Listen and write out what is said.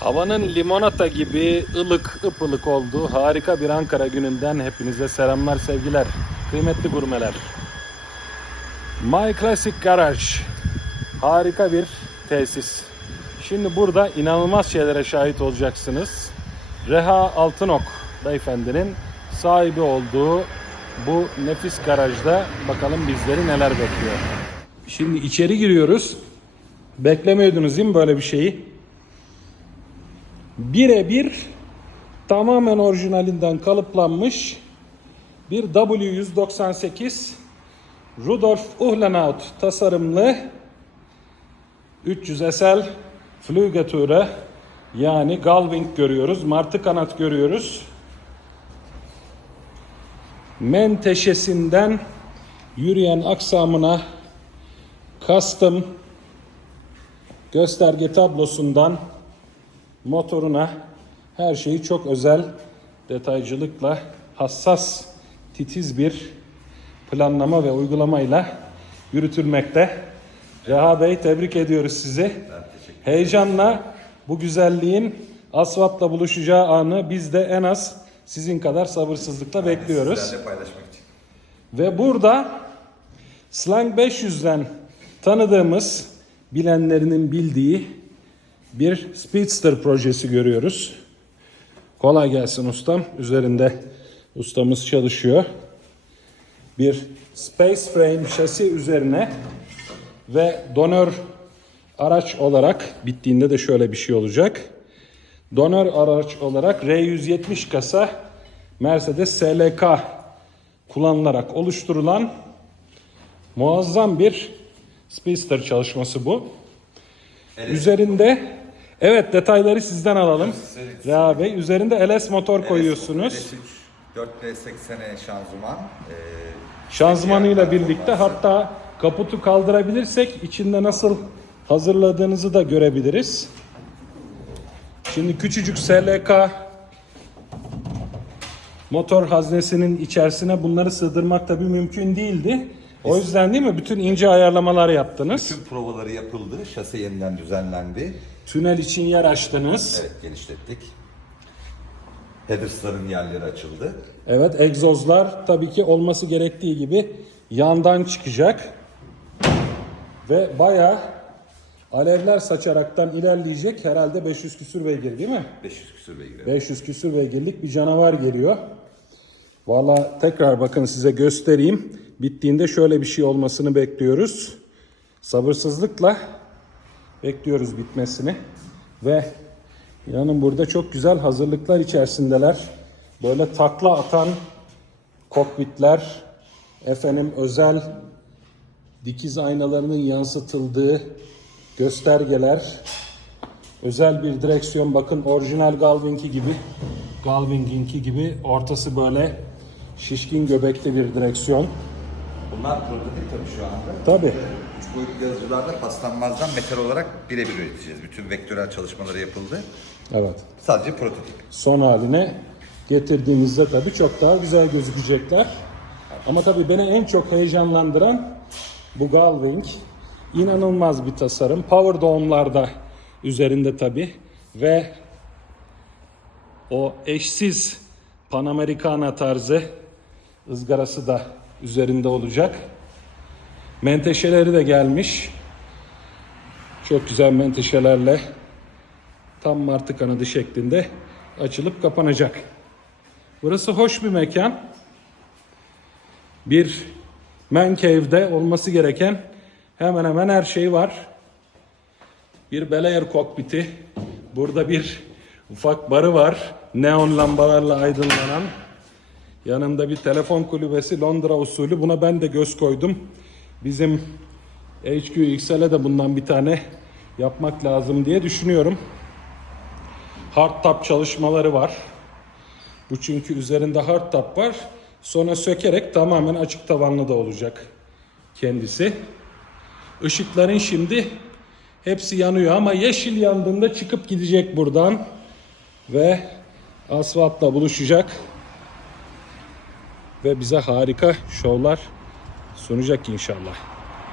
Havanın limonata gibi ılık ıpılık olduğu harika bir Ankara gününden hepinize selamlar sevgiler. Kıymetli gurmeler. My Classic Garage. Harika bir tesis. Şimdi burada inanılmaz şeylere şahit olacaksınız. Reha Altınok beyefendinin sahibi olduğu bu nefis garajda bakalım bizleri neler bekliyor. Şimdi içeri giriyoruz. Beklemiyordunuz değil mi böyle bir şeyi? Birebir tamamen orijinalinden kalıplanmış bir W198 Rudolf Uhlenaut tasarımlı 300 SL Flügeltüre yani Galving görüyoruz. Martı kanat görüyoruz. Menteşesinden yürüyen aksamına custom gösterge tablosundan motoruna her şeyi çok özel detaycılıkla hassas titiz bir planlama ve uygulamayla yürütülmekte. Reha Bey tebrik ediyoruz sizi. Heyecanla bu güzelliğin asfaltla buluşacağı anı biz de en az sizin kadar sabırsızlıkla bekliyoruz. Sizlerle paylaşmak için. Ve burada Slang 500'den tanıdığımız, bilenlerinin bildiği bir Speedster projesi görüyoruz. Kolay gelsin ustam. Üzerinde ustamız çalışıyor. Bir Space Frame şasi üzerine ve donör araç olarak bittiğinde de şöyle bir şey olacak. Donör araç olarak R170 kasa Mercedes SLK kullanılarak oluşturulan muazzam bir Speedster çalışması bu. Üzerinde evet detayları sizden alalım. Reha Bey üzerinde LS motor koyuyorsunuz. 480'e şanzıman. Ee, Şanzımanıyla birlikte hatta kaputu kaldırabilirsek içinde nasıl hazırladığınızı da görebiliriz. Şimdi küçücük SLK motor haznesinin içerisine bunları sığdırmak tabii mümkün değildi. O yüzden değil mi? Bütün ince ayarlamalar yaptınız. Tüm provaları yapıldı. Şase yeniden düzenlendi. Tünel için yer açtınız. Evet genişlettik. Headers'ların yerleri açıldı. Evet egzozlar tabii ki olması gerektiği gibi yandan çıkacak. Ve bayağı alevler saçaraktan ilerleyecek. Herhalde 500 küsür beygir değil mi? 500 küsur beygir. 500 küsür beygirlik bir canavar geliyor. Valla tekrar bakın size göstereyim. Bittiğinde şöyle bir şey olmasını bekliyoruz. Sabırsızlıkla bekliyoruz bitmesini. Ve inanın burada çok güzel hazırlıklar içerisindeler. Böyle takla atan kokpitler, efendim özel dikiz aynalarının yansıtıldığı göstergeler, özel bir direksiyon bakın orijinal Galving'i gibi Galving'inki gibi ortası böyle şişkin göbekli bir direksiyon. Bunlar prototip tabii şu anda. Tabi Üç boyutlu yazıcılarda paslanmazdan metal olarak birebir üreteceğiz. Bütün vektörel çalışmaları yapıldı. evet Sadece prototip. son haline getirdiğimizde tabii çok daha güzel gözükecekler. Ama tabii beni en çok heyecanlandıran bu Galving. İnanılmaz bir tasarım. Power Dome'larda üzerinde tabii ve o eşsiz Panamericana tarzı ızgarası da üzerinde olacak. Menteşeleri de gelmiş. Çok güzel menteşelerle tam martı kanadı şeklinde açılıp kapanacak. Burası hoş bir mekan. Bir man cave'de olması gereken hemen hemen her şey var. Bir Bel Air kokpiti. Burada bir ufak barı var. Neon lambalarla aydınlanan. Yanında bir telefon kulübesi Londra usulü. Buna ben de göz koydum. Bizim HQ XL'e de bundan bir tane yapmak lazım diye düşünüyorum. Hardtop çalışmaları var. Bu çünkü üzerinde hardtop var. Sonra sökerek tamamen açık tavanlı da olacak kendisi. Işıkların şimdi hepsi yanıyor ama yeşil yandığında çıkıp gidecek buradan ve asfaltla buluşacak ve bize harika şovlar sunacak inşallah.